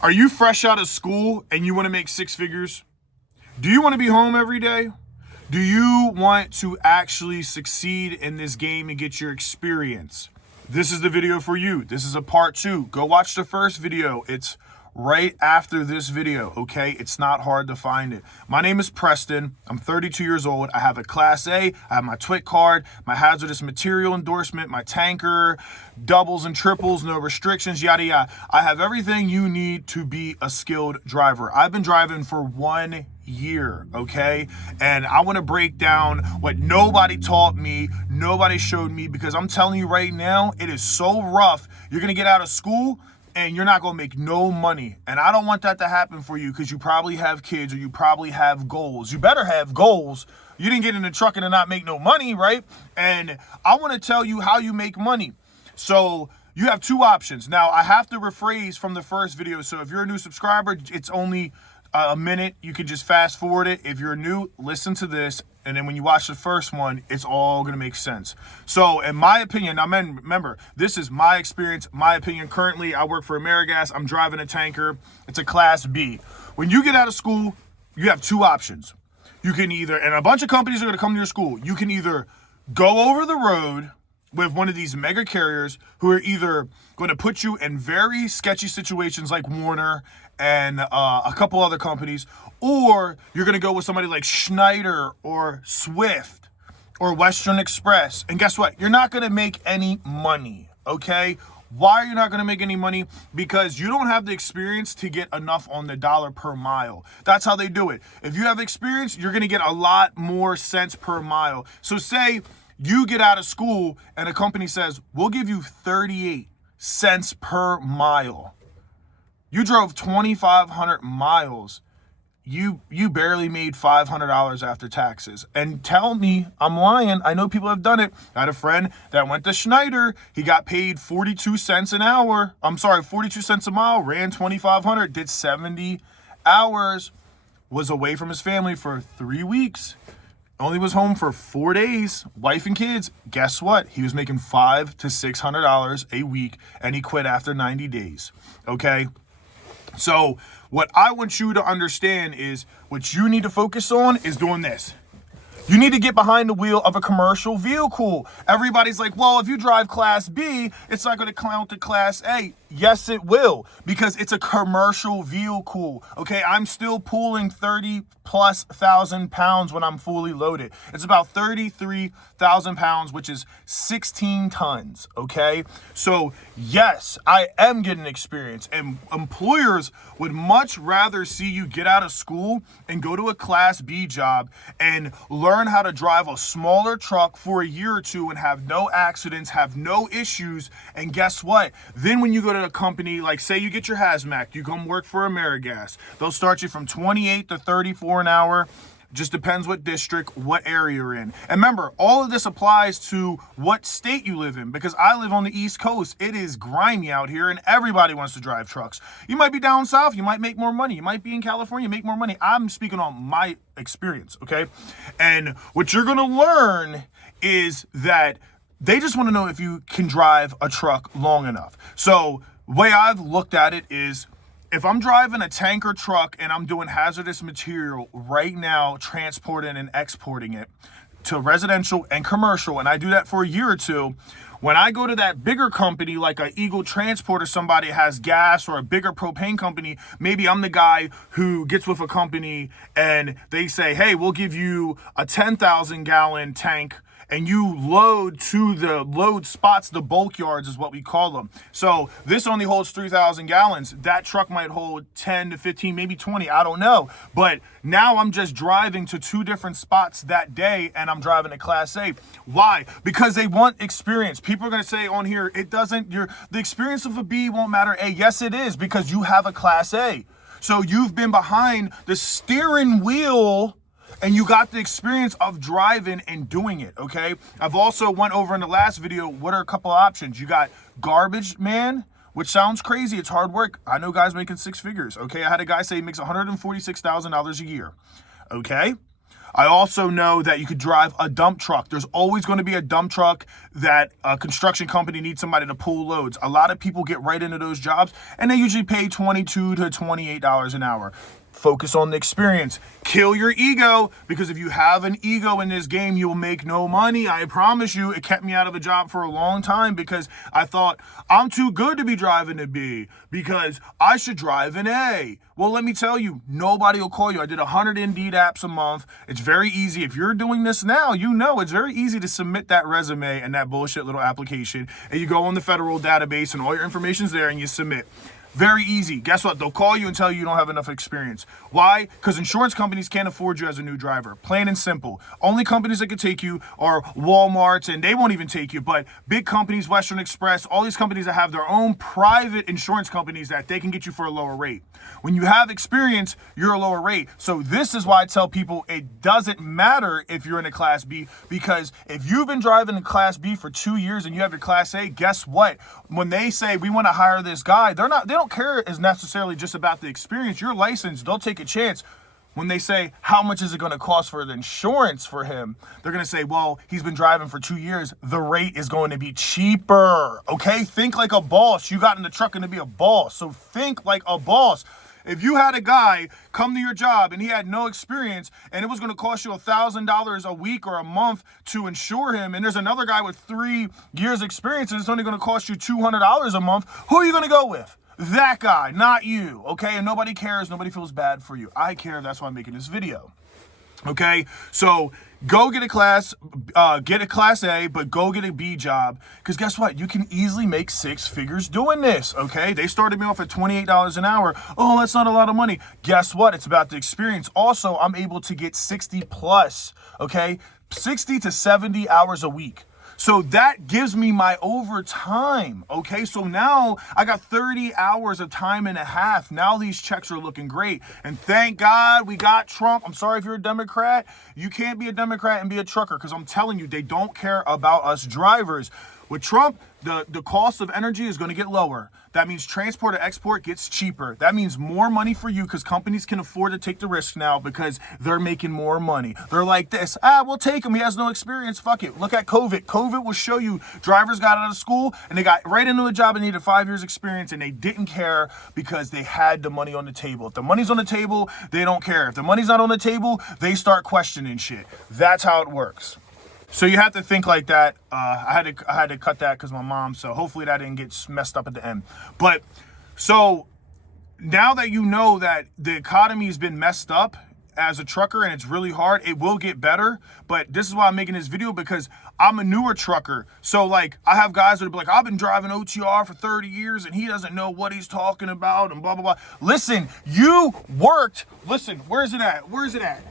Are you fresh out of school and you want to make six figures? Do you want to be home every day? Do you want to actually succeed in this game and get your experience? This is the video for you. This is a part 2. Go watch the first video. It's right after this video, okay? It's not hard to find it. My name is Preston. I'm 32 years old. I have a Class A. I have my TWIC card, my hazardous material endorsement, my tanker, doubles and triples, no restrictions, yada, yada. I have everything you need to be a skilled driver. I've been driving for 1 year, okay? And I want to break down what nobody taught me, nobody showed me, because I'm telling you right now, it is so rough. You're going to get out of school and you're not going to make no money. And I don't want that to happen for you because you probably have kids or you probably have goals. You better have goals. You didn't get in the truck and not make no money, right? And I want to tell you how you make money. So you have two options. Now, I have to rephrase from the first video. So if you're a new subscriber, it's only a minute. You can just fast forward it. If you're new, listen to this. And then when you watch the first one, it's all going to make sense. So in my opinion, now remember, this is my experience, my opinion. Currently, I work for AmeriGas. I'm driving a tanker. It's a Class B. When you get out of school, you have two options. You can either, and a bunch of companies are going to come to your school. You can either go over the road with one of these mega carriers who are either going to put you in very sketchy situations like Warner and a couple other companies, or you're going to go with somebody like Schneider or Swift or Western Express. And guess what? You're not going to make any money, okay? Why are you not going to make any money? Because you don't have the experience to get enough on the dollar per mile. That's how they do it. If you have experience, you're going to get a lot more cents per mile. So say you get out of school and a company says, we'll give you 38 cents per mile. You drove 2,500 miles. You barely made $500 after taxes. And tell me I'm lying. I know people have done it. I had a friend that went to Schneider. He got paid 42 cents an hour. 42 cents a mile, ran 2,500, did 70 hours, was away from his family for 3 weeks. Only was home for 4 days, wife and kids. Guess what? He was making $500 to $600 a week, and he quit after 90 days. Okay? So what I want you to understand is what you need to focus on is doing this. You need to get behind the wheel of a commercial vehicle. Everybody's like, well, if you drive Class B, it's not going to count to Class A. Yes, it will, because it's a commercial vehicle. Okay, I'm still pulling 30,000+ pounds when I'm fully loaded. It's about 33,000 pounds, which is 16 tons. Okay, so yes, I am getting experience, and employers would much rather see you get out of school and go to a Class B job and learn how to drive a smaller truck for a year or two and have no accidents, have no issues. And guess what? Then when you go to a company, like say you get your hazmat, you come work for AmeriGas, they'll start you from 28 to 34 an hour. Just depends what district, what area you're in. And remember, all of this applies to what state you live in, because I live on the East Coast. It is grimy out here and everybody wants to drive trucks. You might be down south, you might make more money. You might be in California, make more money. I'm speaking on my experience, okay? And what you're gonna learn is that they just wanna know if you can drive a truck long enough. So the way I've looked at it is, if I'm driving a tanker truck and I'm doing hazardous material right now, transporting and exporting it to residential and commercial, and I do that for a year or two, when I go to that bigger company like a Eagle Transport or somebody has gas, or a bigger propane company, maybe I'm the guy who gets with a company and they say, hey, we'll give you a 10,000 gallon tank, and you load to the load spots, the bulk yards is what we call them. So this only holds 3,000 gallons. That truck might hold 10 to 15, maybe 20, I don't know. But now I'm just driving to 2 different spots that day, and I'm driving a Class A. Why? Because they want experience. People are gonna say on here, the experience of a B won't matter A. Yes, it is, because you have a Class A. So you've been behind the steering wheel and you got the experience of driving and doing it, okay? I've also went over in the last video, what are a couple of options? You got garbage man, which sounds crazy. It's hard work. I know guys making 6 figures, okay? I had a guy say he makes $146,000 a year, okay? I also know that you could drive a dump truck. There's always going to be a dump truck that a construction company needs somebody to pull loads. A lot of people get right into those jobs, and they usually pay $22 to $28 an hour. Focus on the experience. Kill your ego, because if you have an ego in this game, you will make no money. I promise you, it kept me out of a job for a long time because I thought, I'm too good to be driving a B because I should drive an A. Well, let me tell you, nobody will call you. I did 100 Indeed apps a month. It's very easy. If you're doing this now, you know it's very easy to submit that resume and that bullshit little application, and you go on the federal database and all your information's there and you submit. Very easy. Guess what? They'll call you and tell you you don't have enough experience. Why? Because insurance companies can't afford you as a new driver. Plain and simple. Only companies that can take you are Walmart's, and they won't even take you. But big companies, Western Express, all these companies that have their own private insurance companies that they can get you for a lower rate. When you have experience, you're a lower rate. So this is why I tell people it doesn't matter if you're in a Class B, because if you've been driving a Class B for 2 years and you have your Class A, guess what? When they say we want to hire this guy, they don't care is necessarily just about the experience. Your license, they'll take a chance. When they say, how much is it going to cost for the insurance for him? They're going to say, well, he's been driving for 2 years. The rate is going to be cheaper. Okay? Think like a boss. You got in the truck to be a boss. So think like a boss. If you had a guy come to your job and he had no experience and it was going to cost you $1,000 a week or a month to insure him, and there's another guy with 3 years experience and it's only going to cost you $200 a month, who are you going to go with? That guy, not you, okay? And nobody cares. Nobody feels bad for you. I care. That's why I'm making this video. Okay, so go get a Class A, but go get a B job, because guess what? You can easily make 6 figures doing this, okay? They started me off at $28 an hour. Oh, that's not a lot of money. Guess what? It's about the experience. Also, I'm able to get 60 plus, okay? 60 to 70 hours a week. So that gives me my overtime, okay? So now I got 30 hours of time and a half. Now these checks are looking great. And thank God we got Trump. I'm sorry if you're a Democrat. You can't be a Democrat and be a trucker, because I'm telling you, they don't care about us drivers. With Trump, the cost of energy is going to get lower. That means transport or export gets cheaper. That means more money for you, because companies can afford to take the risk now because they're making more money. They're like this, we'll take him. He has no experience. Fuck it. Look at COVID. COVID will show you drivers got out of school and they got right into a job and needed 5 years experience, and they didn't care because they had the money on the table. If the money's on the table, they don't care. If the money's not on the table, they start questioning shit. That's how it works. So you have to think like that. I had to cut that because my mom, so hopefully that didn't get messed up at the end. But so now that you know that the economy has been messed up as a trucker and it's really hard, it will get better. But this is why I'm making this video, because I'm a newer trucker. So like I have guys that are like, I've been driving OTR for 30 years and he doesn't know what he's talking about and blah, blah, blah. Listen, you worked. Listen, where's it at? Where's it at?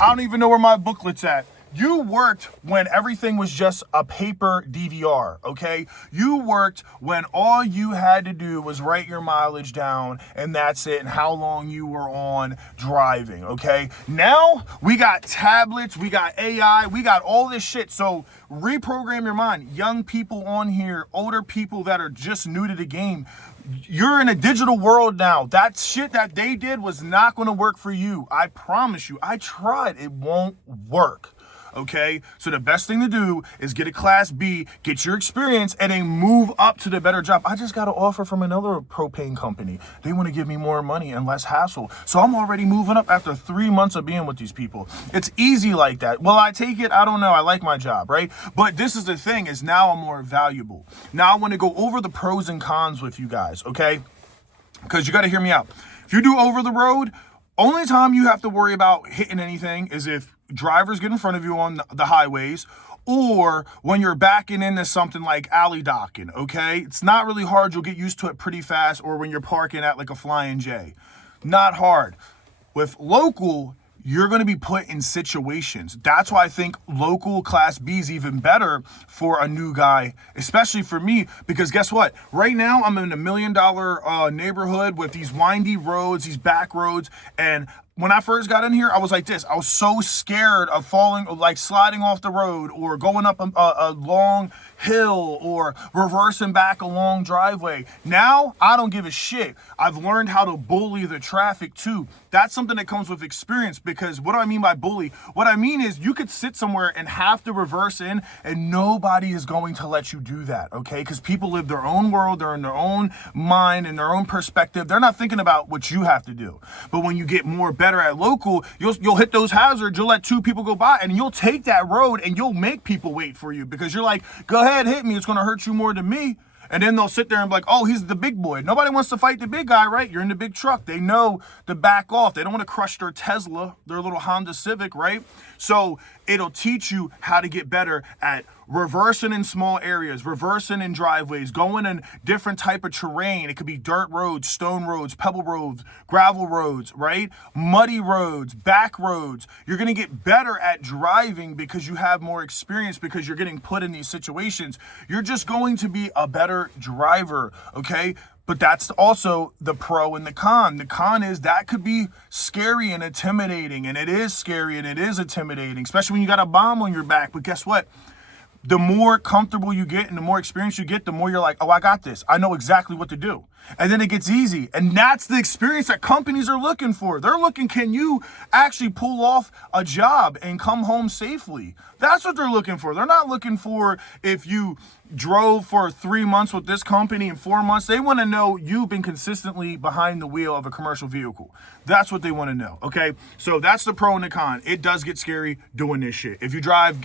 I don't even know where my booklet's at. You worked when everything was just a paper DVR, okay? You worked when all you had to do was write your mileage down and that's it, and how long you were on driving, okay? Now, we got tablets, we got AI, we got all this shit. So reprogram your mind. Young people on here, older people that are just new to the game, you're in a digital world now. That shit that they did was not going to work for you. I promise you. I tried. It won't work. Okay, so the best thing to do is get a Class B, get your experience, and then move up to the better job. I just got an offer from another propane company. They want to give me more money and less hassle. So I'm already moving up after 3 months of being with these people. It's easy like that. Will I take it? I don't know. I like my job, right? But this is the thing, is now I'm more valuable. Now I want to go over the pros and cons with you guys, okay? Because you got to hear me out. If you do over the road, only time you have to worry about hitting anything is if drivers get in front of you on the highways, or when you're backing into something like alley docking, okay? It's not really hard. You'll get used to it pretty fast. Or when you're parking at like a Flying J. Not hard. With local, you're going to be put in situations. That's why I think local Class B is even better for a new guy, especially for me, because guess what? Right now, I'm in $1 million neighborhood with these windy roads, these back roads, and when I first got in here, I was like this. I was so scared of falling, like sliding off the road or going up a long hill or reversing back a long driveway. Now, I don't give a shit. I've learned how to bully the traffic too. That's something that comes with experience, because what do I mean by bully? What I mean is you could sit somewhere and have to reverse in and nobody is going to let you do that, okay? Because people live their own world, they're in their own mind and their own perspective. They're not thinking about what you have to do. But when you get more better at local, you'll hit those hazards, you'll let two people go by and you'll take that road and you'll make people wait for you because you're like, go ahead, hit me, it's gonna hurt you more than me. And then they'll sit there and be like, oh, he's the big boy. Nobody wants to fight the big guy, right? You're in the big truck. They know to back off. They don't want to crush their Tesla, their little Honda Civic, right? So it'll teach you how to get better at reversing in small areas, reversing in driveways, going in different type of terrain. It could be dirt roads, stone roads, pebble roads, gravel roads, right? Muddy roads, back roads. You're going to get better at driving because you have more experience, because you're getting put in these situations. You're just going to be a better driver, okay? But that's also the pro and the con. The con is that could be scary and intimidating, and it is scary and it is intimidating, especially when you got a bomb on your back. But guess what? The more comfortable you get and the more experience you get, the more you're like, oh, I got this. I know exactly what to do. And then it gets easy. And that's the experience that companies are looking for. They're looking, can you actually pull off a job and come home safely? That's what they're looking for. They're not looking for if you drove for 3 months with this company and 4 months. They want to know you've been consistently behind the wheel of a commercial vehicle. That's what they want to know, okay? So that's the pro and the con. It does get scary doing this shit. If you drive,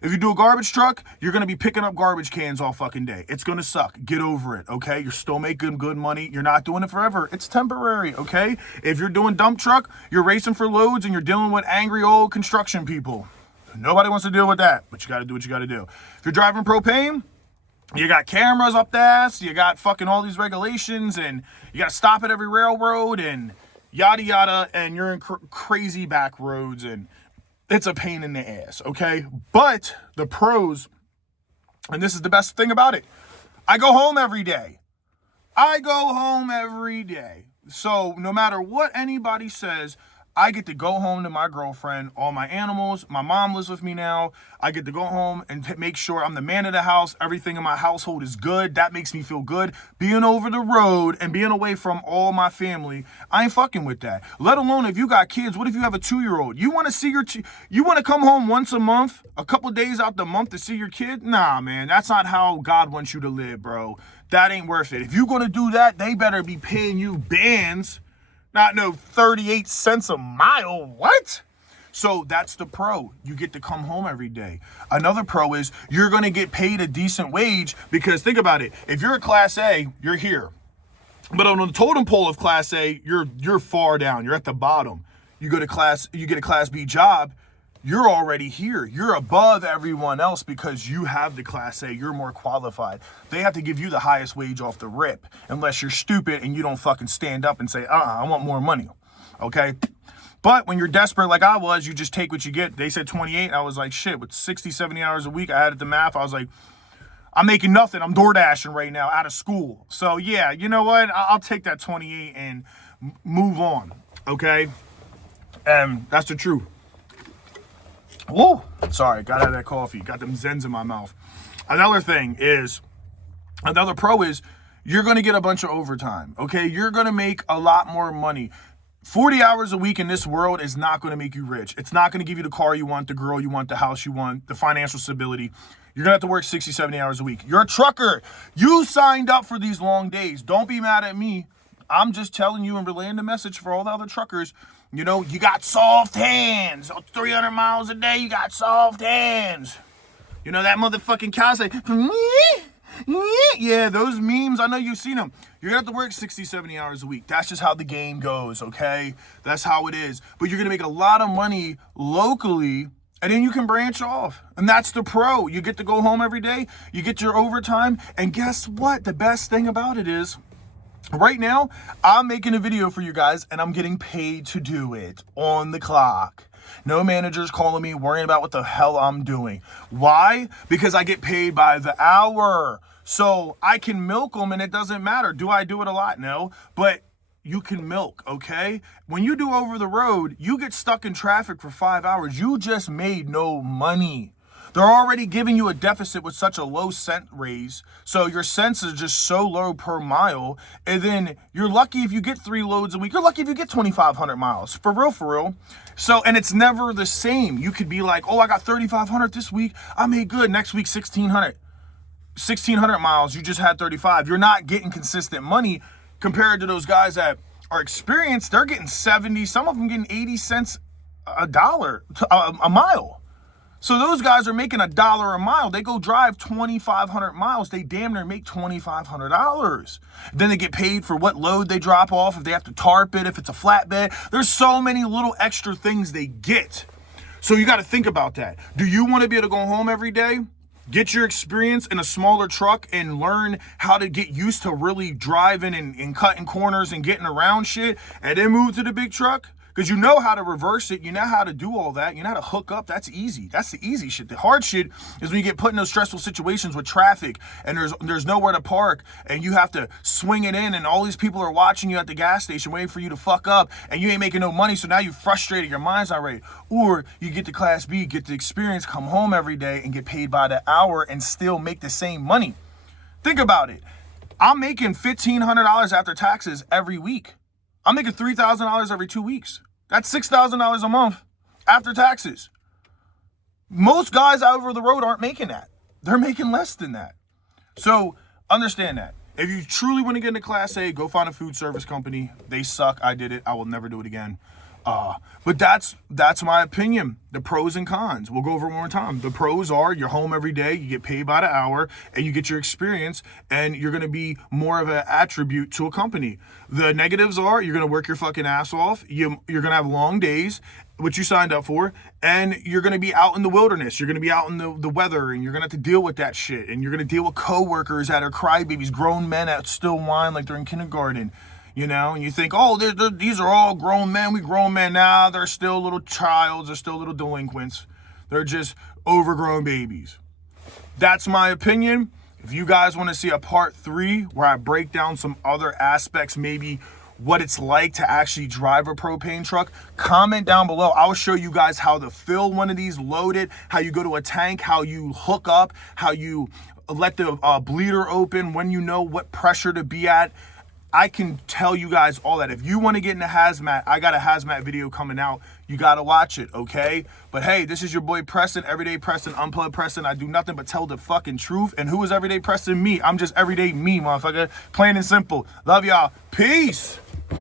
if you do a garbage truck, you're going to be picking up garbage cans all fucking day. It's going to suck. Get over it, okay? You're still making good money. You're not doing it forever. It's temporary, okay? If you're doing dump truck, you're racing for loads and you're dealing with angry old construction people. Nobody wants to deal with that, but you got to do what you got to do. If you're driving propane, you got cameras up the ass, you got fucking all these regulations, and you got to stop at every railroad and yada yada, and you're in crazy back roads, and it's a pain in the ass, okay? But the pros, and this is the best thing about it, I go home every day. I go home every day. So no matter what anybody says, I get to go home to my girlfriend, all my animals. My mom lives with me now. I get to go home and make sure I'm the man of the house. Everything in my household is good. That makes me feel good. Being over the road and being away from all my family, I ain't fucking with that. Let alone if you got kids. What if you have a 2-year-old? You want to see you want to come home once a month, a couple days out the month to see your kid? Nah, man, that's not how God wants you to live, bro. That ain't worth it. If you're going to do that, they better be paying you bands. Not no 38 cents a mile. What? So that's the pro. You get to come home every day. Another pro is you're going to get paid a decent wage, because think about it. If you're a Class A, you're here. But on the totem pole of Class A, you're far down. You're at the bottom. You get a Class B job, you're already here. You're above everyone else because you have the Class A. You're more qualified. They have to give you the highest wage off the rip, unless you're stupid and you don't fucking stand up and say, I want more money, okay? But when you're desperate like I was, you just take what you get. They said 28. I was like, shit, with 60, 70 hours a week, I added the math. I was like, I'm making nothing. I'm door dashing right now out of school. So yeah, you know what? I'll take that 28 and move on, okay? And that's the truth. Whoa, sorry, got out of that coffee, got them Zens in my mouth. Another pro is you're going to get a bunch of overtime, okay? You're going to make a lot more money. 40 hours a week in this world is not going to make you rich. It's not going to give you the car you want, the girl you want, the house you want, the financial stability. You're going to have to work 60, 70 hours a week. You're a trucker. You signed up for these long days. Don't be mad at me. I'm just telling you and relaying the message for all the other truckers. You know, you got soft hands. 300 miles a day, you got soft hands. You know, that motherfucking cow say, yeah, those memes, I know you've seen them. You're going to have to work 60, 70 hours a week. That's just how the game goes, okay? That's how it is. But you're going to make a lot of money locally, and then you can branch off. And that's the pro. You get to go home every day. You get your overtime. And guess what? The best thing about it is, right now, I'm making a video for you guys, and I'm getting paid to do it on the clock. No managers calling me, worrying about what the hell I'm doing. Why? Because I get paid by the hour. So I can milk them, and it doesn't matter. Do I do it a lot? No. But you can milk, okay? When you do over the road, you get stuck in traffic for 5 hours. You just made no money. They're already giving you a deficit with such a low cent raise. So your cents are just so low per mile. And then you're lucky if you get 3 loads a week. You're lucky if you get 2,500 miles. For real, for real. So, and it's never the same. You could be like, oh, I got 3,500 this week. I made good. Next week, 1,600. 1,600 miles. You just had 35. You're not getting consistent money compared to those guys that are experienced. They're getting 70. Some of them getting 80 cents a mile. So those guys are making $1 a mile. They go drive 2,500 miles. They damn near make $2,500. Then they get paid for what load they drop off, if they have to tarp it, if it's a flatbed. There's so many little extra things they get. So you got to think about that. Do you want to be able to go home every day, get your experience in a smaller truck and learn how to get used to really driving and cutting corners and getting around shit, and then move to the big truck? Because you know how to reverse it. You know how to do all that. You know how to hook up. That's easy. That's the easy shit. The hard shit is when you get put in those stressful situations with traffic and there's nowhere to park and you have to swing it in and all these people are watching you at the gas station waiting for you to fuck up and you ain't making no money. So now you're frustrated. Your mind's not right. Or you get to Class B, get the experience, come home every day and get paid by the hour and still make the same money. Think about it. I'm making $1,500 after taxes every week. I'm making $3,000 every 2 weeks. That's $6,000 a month after taxes. Most guys out over the road aren't making that. They're making less than that. So understand that. If you truly want to get into Class A, go find a food service company. They suck. I did it. I will never do it again. But that's my opinion. The pros and cons. We'll go over it one more time. The pros are you're home every day, you get paid by the hour, and you get your experience, and you're going to be more of an attribute to a company. The negatives are you're going to work your fucking ass off. You're going to have long days, which you signed up for, and you're going to be out in the wilderness. You're going to be out in the weather, and you're going to have to deal with that shit, and you're going to deal with coworkers that are crybabies, grown men that still whine like they're in kindergarten. You know, and you think, oh, these are all grown men. We grown men now. They're still little childs. They're still little delinquents. They're just overgrown babies. That's my opinion. If you guys want to see a part 3 where I break down some other aspects, maybe what it's like to actually drive a propane truck, comment down below. I will show you guys how to fill one of these, load it, how you go to a tank, how you hook up, how you let the bleeder open, when you know what pressure to be at. I can tell you guys all that. If you want to get into hazmat, I got a hazmat video coming out. You got to watch it, okay? But hey, this is your boy Preston, Everyday Preston, Unplugged Preston. I do nothing but tell the fucking truth. And who is Everyday Preston? Me. I'm just everyday me, motherfucker. Plain and simple. Love y'all. Peace.